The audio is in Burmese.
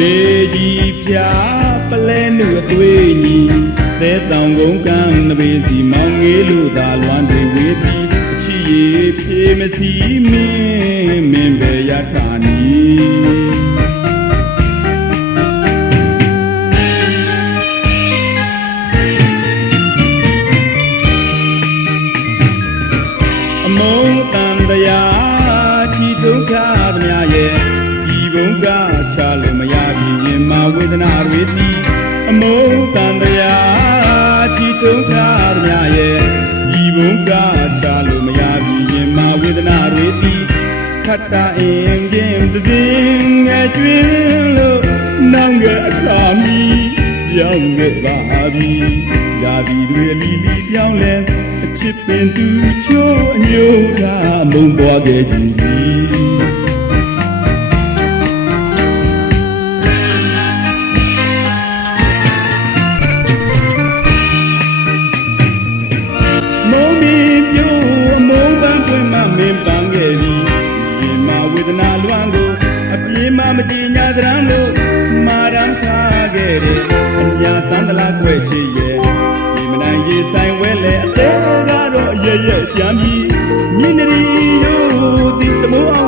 လေကြီးဖြာပလဲနုအသွေးကြီးသဲတောင်ကုန်းကမ်းနဘေးစီမောင်ငေးလို့သာလွမ်းတွေဝေးပြီးအချီရေဖြေမစီမင်းပဲရထာနီအမုန်းတန်တရားချီတုခါသမျှရဲ့ဒီဘုံကချလို့မရပြီရင်မဝေဒနာတွေတီအမုန်းတန်တရားချီတုခါသမျှရဲ့ဒီဘုံကချလို့မရပြီရင်မဝေဒနာတွေတီခတ်တာအင်းချင်းသင်းငယ်ကျွင်းလို့နောင်ငယ်အခါမီပြောင်းခဲ့ပါပြီရာပြီတွေလီလီပြောင်းလဲအချစ်ပင်သူချိုးအညို့ကမုံပွားခဲ့ကြပြီမုံမီပြိုးအမုံပန်းတွင်မှမင်းပန်းခဲ့ပြီရင်မဝေဒနာလွမ်းကိုအပြေးမမတည်ညာသရံလို့မာရန်ခါခဲ့တယ်အညာသန္တလာခွဲရှိရဲ့ဒီမနိုင်ရေဆိုင်ဝဲလေအသေးကတော့အရရဲ့ရှမ်းပြီးမြင်းရီတို့ဒီတမိုးအောင်